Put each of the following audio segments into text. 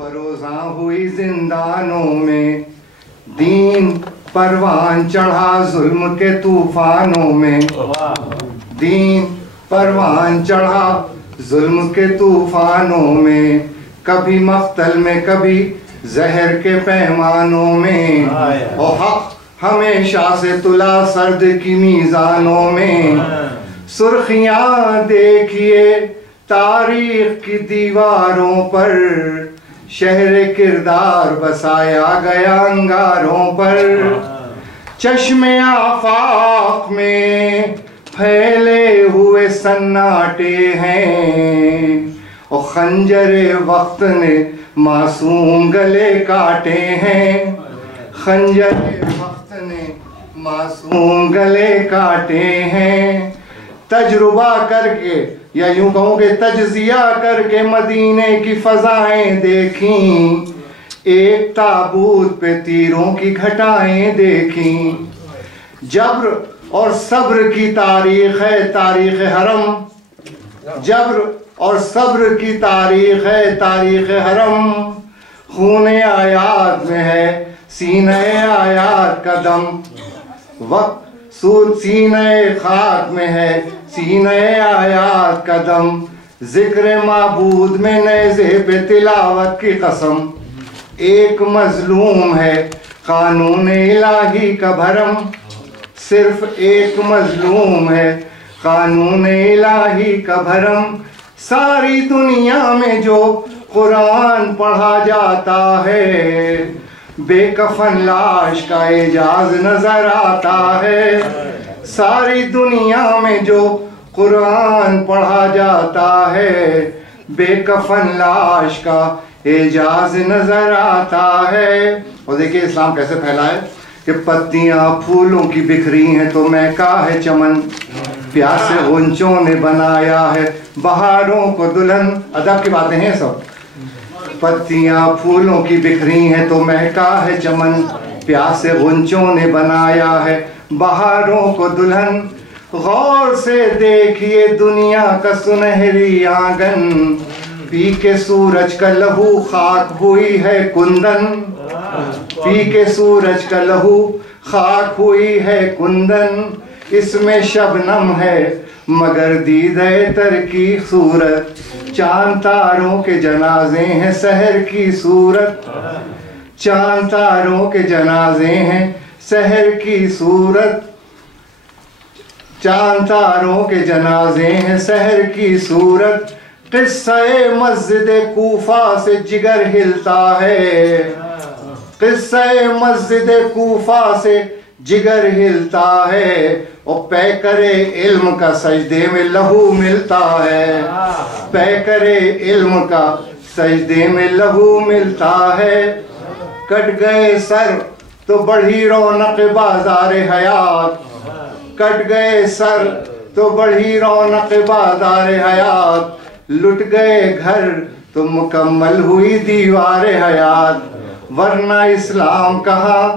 فروزاں ہوئی زندانوں میں، دین پروان چڑھا ظلم کے طوفانوں میں، دین پروان چڑھا ظلم کے طوفانوں میں، کبھی مقتل میں کبھی زہر کے پیمانوں میں، اور حق ہمیشہ سے تلا سرد کی میزانوں میں، سرخیاں دیکھیے تاریخ کی دیواروں پر، شہر کردار بسایا گیا انگاروں پر، چشم آفاق میں پھیلے ہوئے سناٹے ہیں، اور خنجر وقت نے معصوم گلے کاٹے ہیں، خنجر وقت نے معصوم گلے کاٹے ہیں، تجربہ کر کے یا یوں کہوں کہ تجزیہ کر کے مدینے کی فضائیں دیکھیں، ایک تابوت پہ تیروں کی گھٹائیں دیکھیں، جبر اور صبر کی تاریخ ہے تاریخ حرم، جبر اور صبر کی تاریخ ہے تاریخ حرم، خون آیات میں ہے سینہ آیات کا دم، وقت سود سینہ خاک میں ہے سینہ آیات کا دم، ذکر معبود میں نیزے پہ تلاوت کی قسم، ایک مظلوم ہے قانون الہی کا بھرم، صرف ایک مظلوم ہے قانون الہی کا بھرم، ساری دنیا میں جو قرآن پڑھا جاتا ہے، بے کفن لاش کا اعجاز نظر آتا ہے، ساری دنیا میں جو قرآن پڑھا جاتا ہے، بے کفن لاش کا اعجاز نظر آتا ہے۔ اور دیکھیں اسلام کیسے پھیلا ہے کہ پتیاں پھولوں کی بکھری ہیں تو مہکا ہے چمن، پیاسے غنچوں نے بنایا ہے بہاروں کو دلہن، ادب کی باتیں ہیں سب، پتیاں پھولوں کی بکھری ہیں تو مہکا ہے چمن، پیاسے غنچوں نے بنایا ہے بہاروں کو دلہن، غور سے دیکھیے دنیا کا سنہری آنگن، پی کے سورج کا لہو خاک ہوئی ہے کندن، پی کے سورج کا لہو خاک ہوئی ہے کندن، اس میں شبنم ہے مگر دیدہ تر کی صورت، چاند تاروں کے جنازے ہیں سحر کی صورت، چاند تاروں کے جنازے ہیں سحر کی صورت، چاند تاروں کے جنازے ہیں سحر کی صورت، قصہ مسجد کوفہ سے جگر ہلتا ہے، قصہ مسجد کوفہ سے جگر ہلتا ہے، اور پیکر علم کا سجدے میں لہو ملتا ہے، پیکر علم کا سجدے میں لہو ملتا ہے، کٹ گئے سر تو بڑھی رونق بازار حیات، کٹ گئے سر تو بڑھی رونق بازار حیات، لٹ گئے گھر تو مکمل ہوئی دیوار حیات، ورنہ اسلام کہاں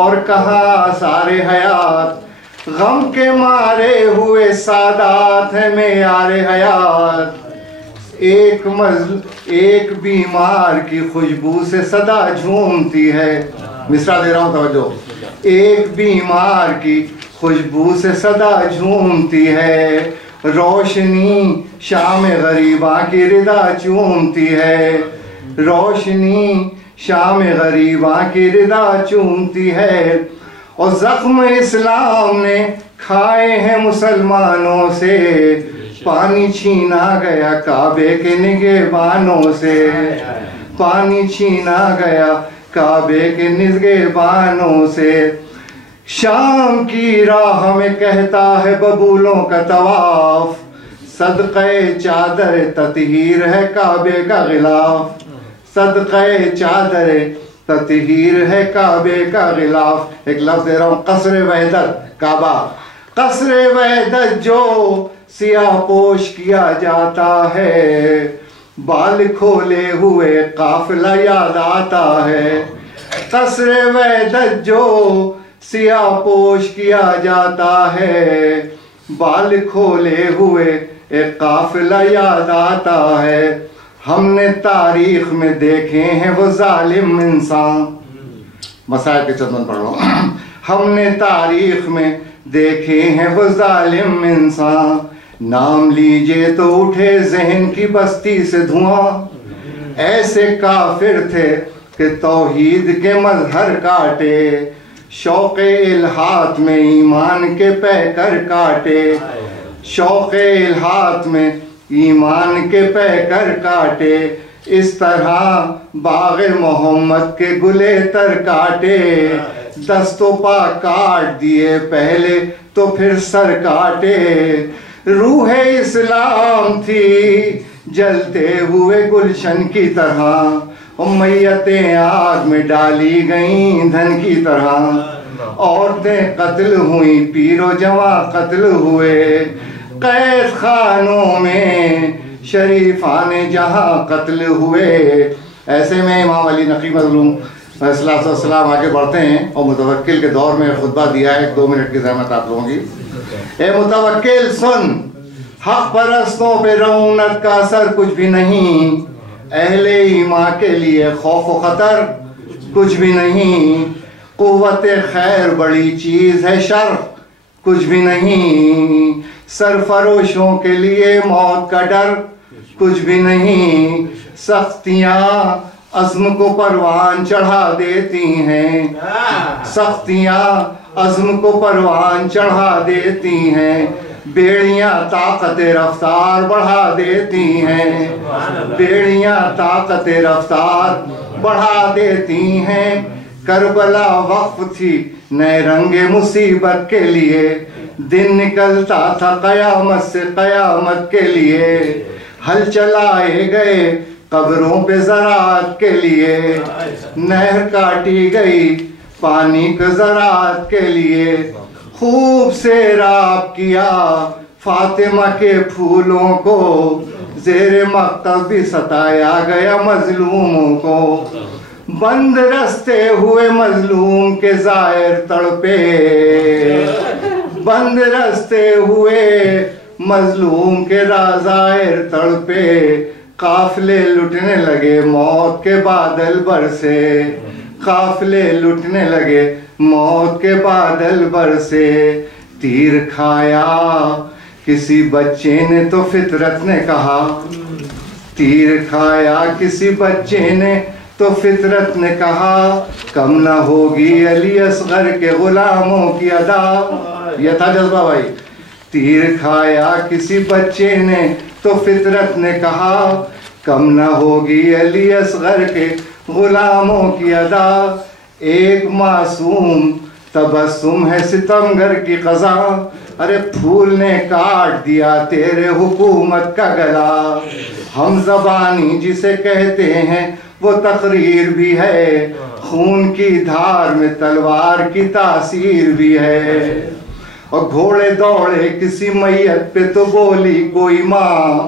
اور کہاں آثار حیات، غم کے مارے ہوئے سادات ہے معیار حیات، ایک بیمار کی خوشبو سے صدا جھومتی ہے، مصرع دے رہا ہوں توجہ، ایک بیمار کی خوشبو سے صدا جھومتی ہے، روشنی شام غریباں کی ردا چومتی ہے، روشنی شام غریباں کی ردا چومتی ہے، اور زخم اسلام نے کھائے ہیں مسلمانوں سے، پانی چھینا گیا کعبے کے نگہبانوں سے، پانی چھینا گیا کعبے کے نگہبانوں سے، شام کی راہ میں کہتا ہے ببولوں کا طواف، صدقہ چادر تطہیر ہے کعبے کا غلاف، صدقہ چادر تطہیر ہے کعبے کا غلاف، ایک لفظ دے رہا ہوں، قصر وحدت کعبہ، قصر وحدت جو سیاہ پوش کیا جاتا ہے، بال کھولے ہوئے قافلہ یاد آتا ہے، قصر وحدت جو سیاہ پوش کیا جاتا ہے، بال کھولے ہوئے ایک قافلہ یاد آتا ہے، ہم نے تاریخ میں دیکھے ہیں وہ ظالم انسان. مسائل کے چندن پڑھ رہا ہوں. ہم نے تاریخ میں دیکھے ہیں وہ ظالم انسان, نام لیجئے تو اٹھے ذہن کی بستی سے دھواں. ایسے کافر تھے کہ توحید کے مظہر کاٹے, شوق الہات میں ایمان کے پیکر کاٹے. شوق الہات میں ایمان کے پیکر کاٹے, اس طرح باغ محمد کے گلے تر کاٹے. دست و پا کاٹ دیے پہلے تو پھر سر کاٹے. روح اسلام تھی جلتے ہوئے گلشن کی طرح, میتیں آگ میں ڈالی گئیں دھن کی طرح. عورتیں قتل ہوئیں, پیر و جواں قتل ہوئے, قید خانوں میں شریفان جہاں قتل ہوئے. ایسے میں امام علی نقی مظلوم علیہ الصلوۃ والسلام آگے بڑھتے ہیں اور متوکل کے دور میں خطبہ دیا ہے. 2 منٹ کی زحمت آپ لوگوں کی. اے متوکل سن, حق پرستوں پہ رعونت کا اثر کچھ بھی نہیں, اہل ایمان کے لیے خوف و خطر کچھ بھی نہیں. قوت خیر بڑی چیز ہے, شر کچھ بھی نہیں. سرفروشوں کے لیے موت کا ڈر کچھ بھی نہیں. سختیاں عزم کو پروان چڑھا دیتی ہیں, سختیاں عزم کو پروان چڑھا دیتی ہیں. بیڑیاں طاقت رفتار بڑھا دیتی ہیں, بیڑیاں طاقت رفتار بڑھا دیتی ہیں. کربلا وقف تھی نئے رنگ مصیبت کے لیے, دن نکلتا تھا قیامت سے قیامت کے لیے. ہل چلائے گئے قبروں پہ زراعت کے لیے, نہر کاٹی گئی پانی کے زراعت کے لیے. خوب سیراب کیا فاطمہ کے پھولوں کو, زیر مکتب بھی ستایا گیا مظلوموں کو. بند رستے ہوئے مظلوم کے زائر تڑپے, بند رستے ہوئے مظلوم کے زائر تڑپے. قافلے لٹنے لگے موت کے بادل برسے, قافلے لٹنے لگے موت کے بادل برسے. تیر کھایا کسی بچے نے تو فطرت نے کہا, تیر کھایا کسی بچے نے تو فطرت نے کہا, کم نہ ہوگی علی اصغر کے غلاموں کی ادا. یہ تھا جذبہ بھائی. تیر کھایا کسی بچے نے تو فطرت نے کہا, کم نہ ہوگی علی اصغر کے غلاموں کی ادا. ایک معصوم تبسم ہے ستمگر کی قضا, ارے پھول نے کاٹ دیا تیرے حکومت کا گلا. ہم زبانی جسے کہتے ہیں وہ تقریر بھی ہے, خون کی دھار میں تلوار کی تاثیر بھی ہے. اور گھوڑے دوڑے کسی میت پہ تو بولی کوئی ماں,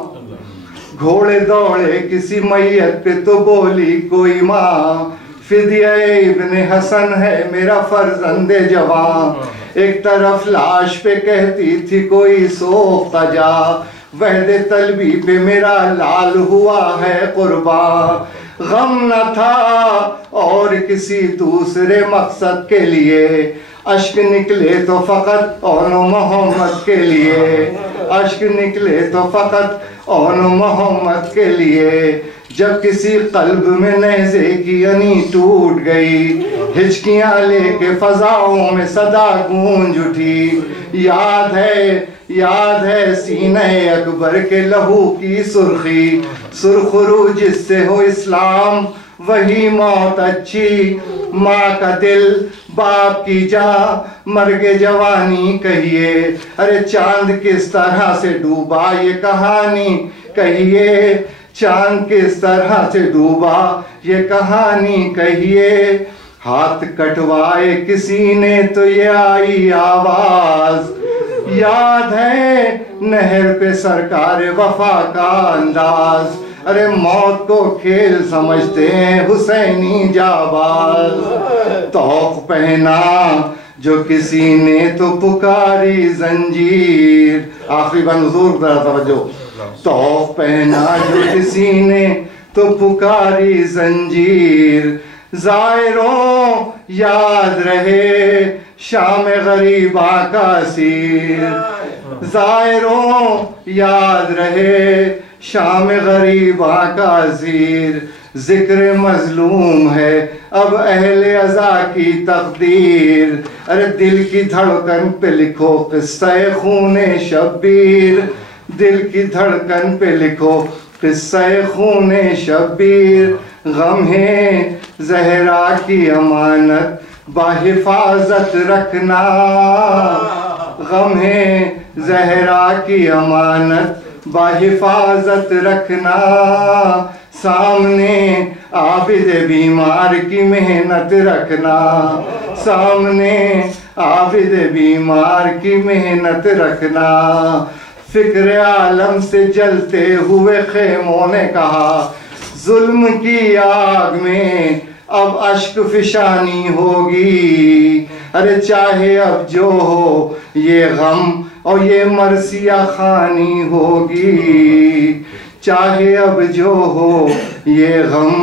گھوڑے دوڑے کسی میت پہ تو بولی کوئی ماں. فدیہ ابن حسن ہے میرا فرزند جوان, ایک طرف لاش پہ کہتی تھی کوئی سوختہ جا, وحد طلبی پہ میرا لال ہوا ہے قربان. غم نہ تھا اور کسی دوسرے مقصد کے لیے, اشک نکلے تو فقط اون محمد کے لیے, اشک نکلے تو فقط اون محمد کے لیے. جب کسی قلب میں نیزے کی انی ٹوٹ گئی, ہچکیاں لے کے فضاؤں میں صدا گونج اٹھی. یاد ہے سینہ اکبر کے لہو کی سرخی, سرخرو جس سے ہو اسلام وہی موت اچھی. ماں کا دل باپ کی جاں مرگ جوانی کہیے, ارے چاند کس طرح سے ڈوبا یہ کہانی کہیے, چاند کس طرح سے ڈوبا یہ کہانی کہیے. ہاتھ کٹوائے کسی نے تو یہ آئی آواز, یاد ہے نہر پہ سرکار وفا کا انداز. ارے موت کو کھیل سمجھتے ہیں حسینی جاباز. توق پہنا جو کسی نے تو پکاری زنجیر. آخری بار حضور ذرا توجہ. توق پہنا جو کسی نے تو پکاری زنجیر. زائروں یاد رہے شام غریبا کا اسیر. زائروں یاد رہے شام غریبا کا اسیر. ذکر مظلوم ہے اب اہل عزا کی تقدیر. ارے دل کی دھڑکن پہ لکھو قصہ خون شبیر. دل کی دھڑکن پہ لکھو قصہ خون شبیر. غم ہے زہرا کی امانت بحفاظت رکھنا. غم ہے زہرا کی امانت بحفاظت رکھنا. سامنے عابد بیمار کی محنت رکھنا. سامنے عابد بیمار کی محنت رکھنا. فکر عالم سے جلتے ہوئے خیموں نے کہا ظلم کی آگ میں اب اشک فشانی ہوگی. ارے چاہے اب جو ہو یہ غم اور یہ مرثیہ خوانی ہوگی. چاہے اب جو ہو یہ غم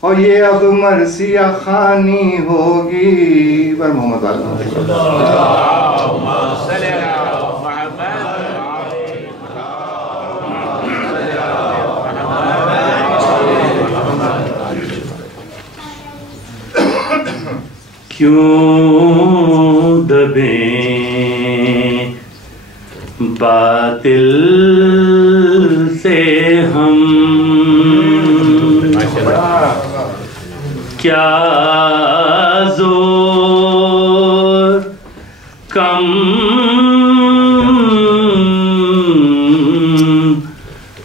اور یہ اب مرثیہ خوانی ہوگی. بر محمد کیوں دبیں باطل سے ہم, کیا زور کم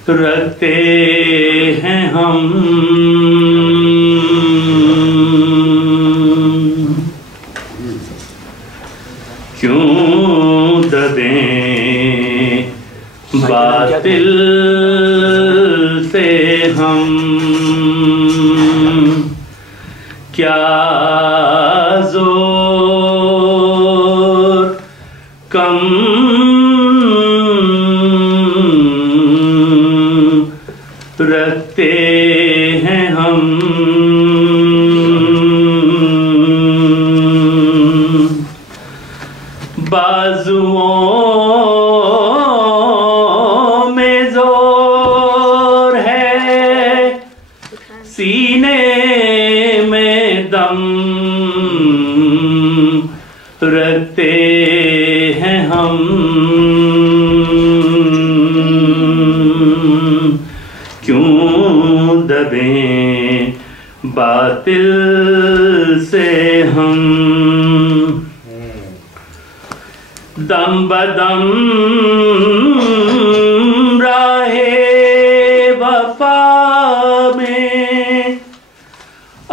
رکھتے ہیں ہم. کیوں دبیں باطل سے ہم, کیا زور کم رکھتے ہیں ہم. بازوؤں میں زور ہے سینے میں دم رکھتے ہیں ہم. کیوں دبیں باطل سے ہم, دم بدم راہ وفا میں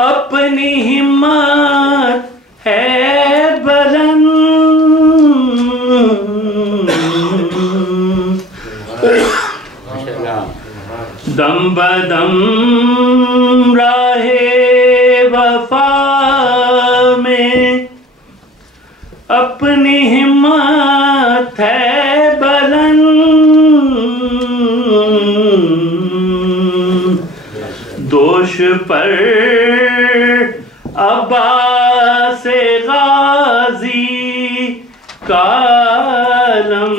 اپنی ہمت ہے بلند. دم بدم راہ وفا میں اپنی ہمت ہے بلند. دوش پر عباس غازی کا علم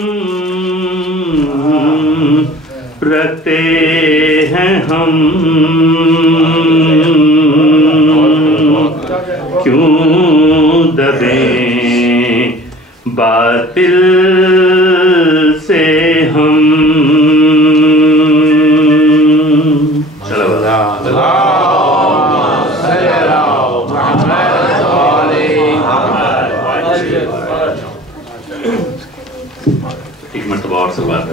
رکھتے ہیں ہم. کیوں دبیں باطل سے ہم. ایک مرتبہ اور سے بات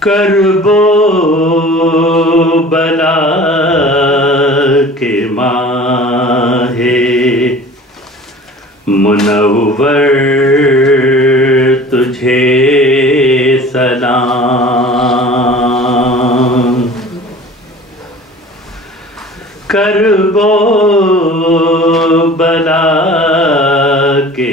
کرب و بلا کے ماہ منور تجھے سلام. کرب و بلا کے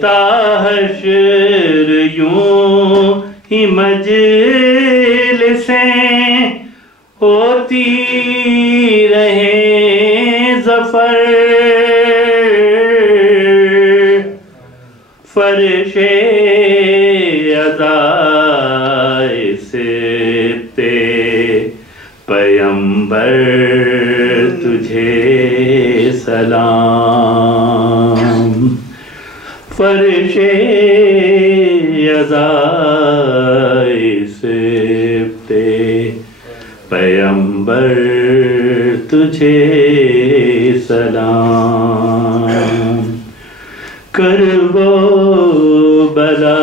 تا حشر یوں ہی مجلسیں ہوتی رہے ظفر فرش ادائے سبتے پیمبر تجھے سلام فرش ادائے سبتے پیمبر تجھے سلام کربو بلا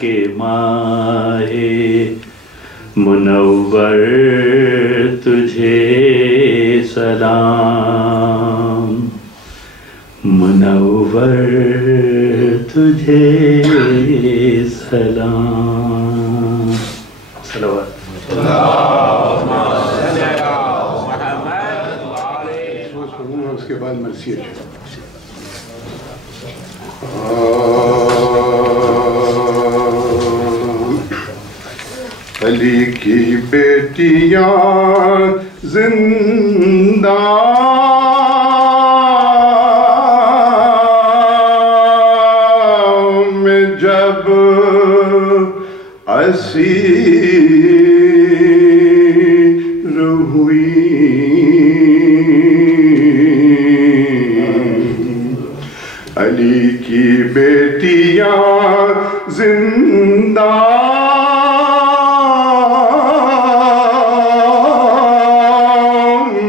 کے ماہ منور تجھے سلام منور تجھے سلام صلوات اس کے بعد مرثیہ علی کی بیٹیاں زندہ میں جب اسیر ہوئی علی کی بیٹیاں زندہ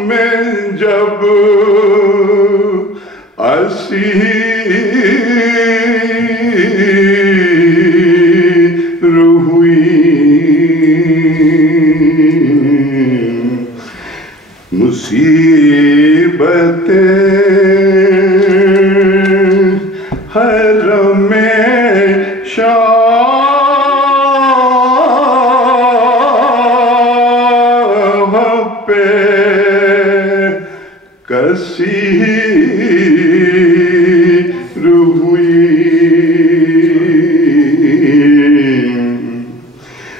میں جب اسیر ہوئی مصیبتیں حرم شاہ پہ کثیر ہوئی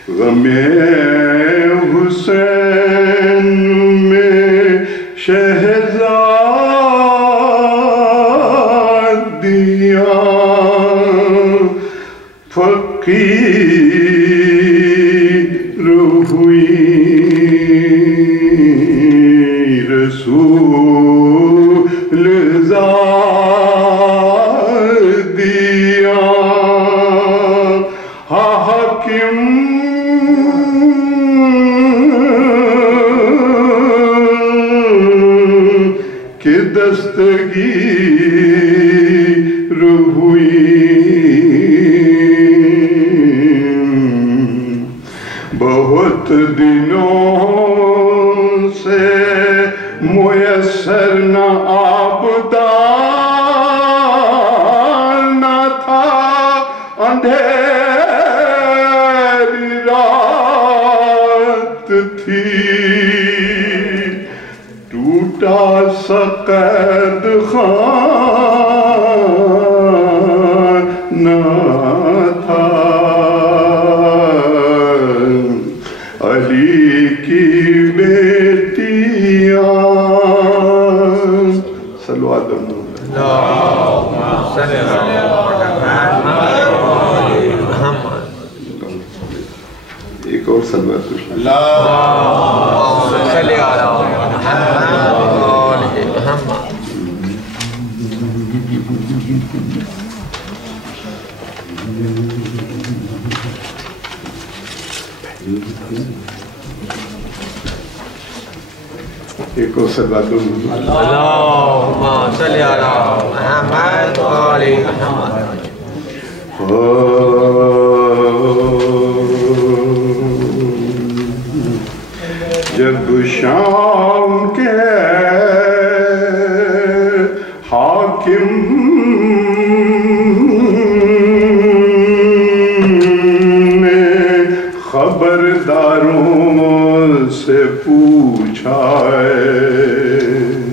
غم حسین میں شہزادیاں فقیر ہوئی رسول زادیاں حاکم کہ دستگیر ہوئی بہت دنوں سے میسر نہ آبدان نہ تھا اندھیری رات تھی ٹوٹا سا قید خانہ تھا علی کی بیٹیاں صلوات ایک اور صلوات ایک اور صلوات اللہم صلی علی محمد و آل محمد جب شام کے حاکم نے خبرداروں سے پوچھا ہے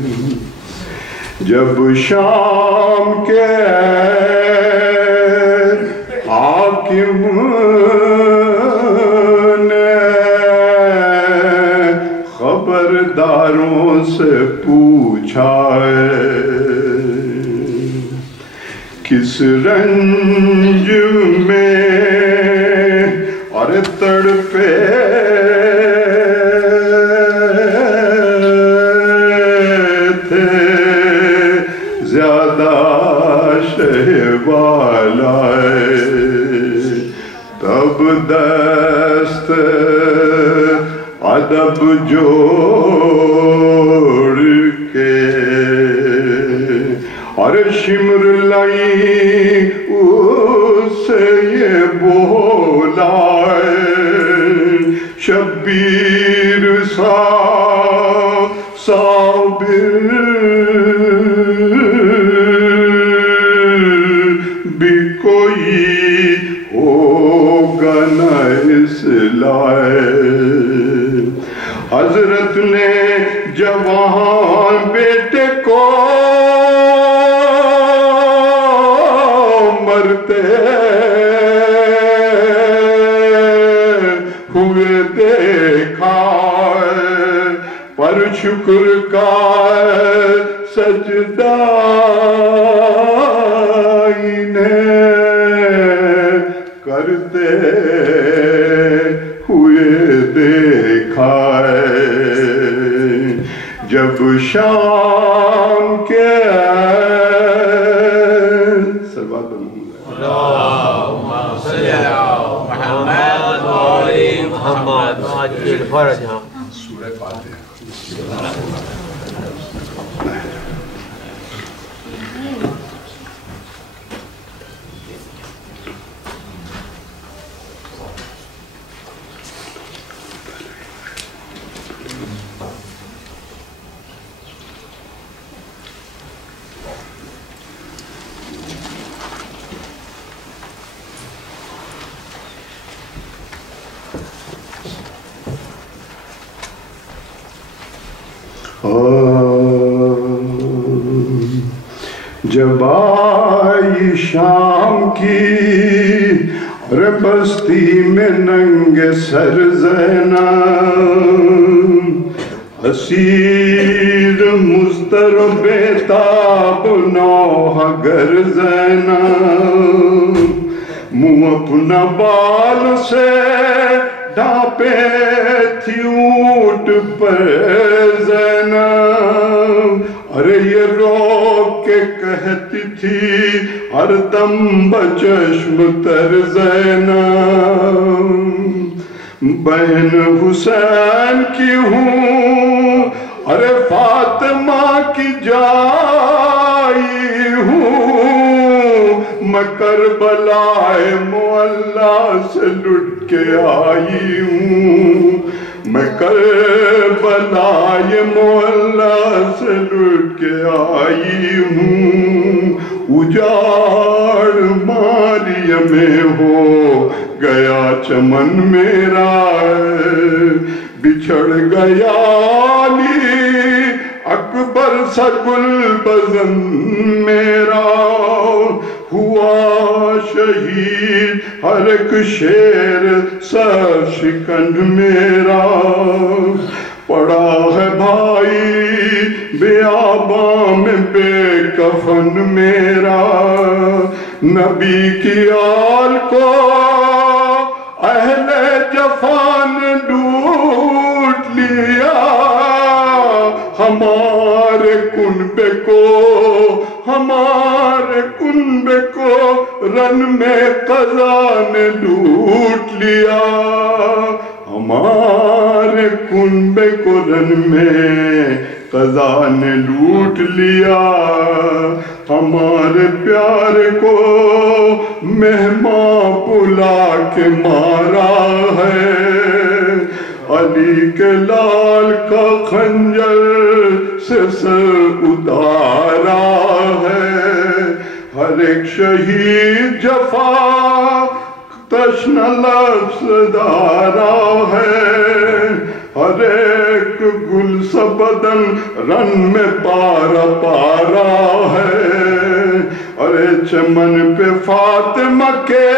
جب شام کے حاکم نے خبرداروں سے پوچھا کس رنج میں اور تڑپے تھے زیادہ شہوالا تب دست ادب جوڑ کے اور شمر لائی اس سے یہ بولا شبیر صابر بھی کوئی ہوگا نہ اس لائق حضرت نے جوان بیٹے کو مرتے ہوئے دیکھا پر شکر کا سجدہ انہیں کرتے ہوئے دیکھا جب شام کے سلوات اللہم صلی علی محمد و علی محمد عاجل فرج ہم سورہ فاتحہ جب آئی شام کی اور بستی میں ننگ سر زینب اسیر مضطر بیتاب نوح گر زینب منہ اپنا بال سے ڈھانپے تھی اونٹ پر زینب ارے یہ روک کے کہتی تھی ہر دم بچشم تر زینب بہن حسین کی ہوں ارے فاطمہ کی جائی ہوں میں کربلا معلیٰ سے لٹ کے آئی ہوں میں کربلا معلیٰ سے لٹ کے آئی ہوں اجاڑ ماریا میں ہو گیا چمن میرا بچھڑ گیا علی اکبر سا گل بزن میرا ہوا شہید ہر ایک شیر سر شکن میرا پڑا ہے بھائی بیاباں میں بے کفن میرا نبی کی آل کو اہل جفان ڈوٹ لیا ہمارے کنبے کو رن میں قضا نے لوٹ لیا ہمارے کنبے کو رن میں قضا نے لوٹ لیا ہمارے پیارے کو مہمان بلا کے مارا ہے علی کے لال کا خنجر سے سر اتارا ہے ہر ایک شہید جفا تشنہ لفظ دارا ہے ہر ایک گل سبدن رن میں پارا پارا ہے، ارے چمن پہ فاطمہ کے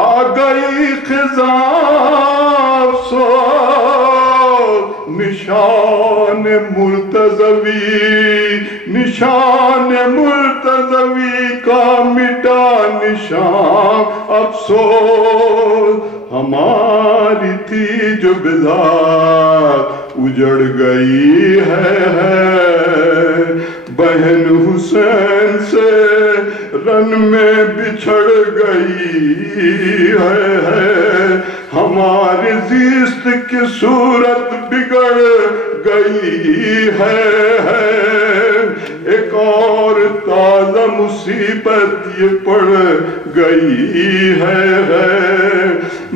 آ گئی خزاں سو، نشان مرتضوی کا مٹا نشان افسوس، ہماری تھی جو بذات اجڑ گئی ہے، بہن حسین سے رن میں بچھڑ گئی ہے، ہماری زیست کی صورت بگڑ گئی ہے، ایک اور تازہ مصیبت یہ پڑ گئی ہے،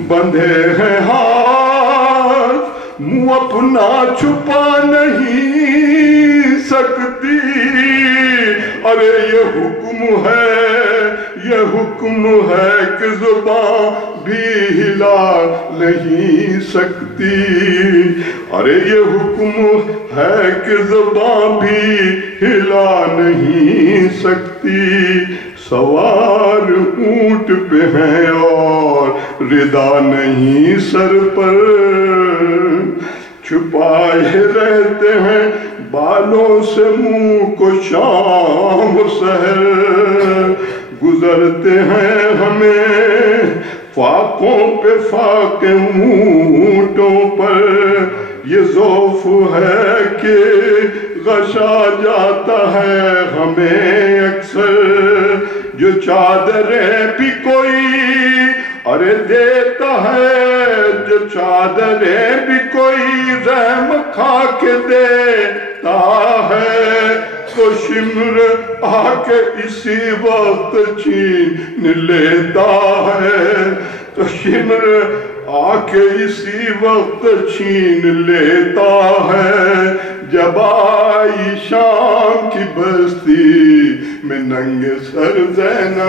بندھے ہیں ہاتھ منہ اپنا چھپا نہیں سکتی، ارے یہ حکم ہے کہ زبان بھی ہلا نہیں سکتی، ارے یہ حکم ہے کہ زبان بھی ہلا نہیں سکتی، سوار اونٹ پہ ہیں اور ردا نہیں سر پر، چھپائے رہتے ہیں بالوں سے منہ کو شام سحر، گزرتے ہیں ہمیں فاقوں پہ فاقے اونٹوں پر، یہ ذوف ہے کہ غشا جاتا ہے ہمیں اکثر، جو چادریں بھی کوئی ارے دیتا ہے، جو چادریں بھی کوئی رحم کھا کے دیتا ہے، تو شمر آ کے اسی وقت چھین لیتا ہے، تو شمر آ کے اسی وقت چھین لیتا ہے، جب آئی شام کی بستی میں ننگے سر زینب۔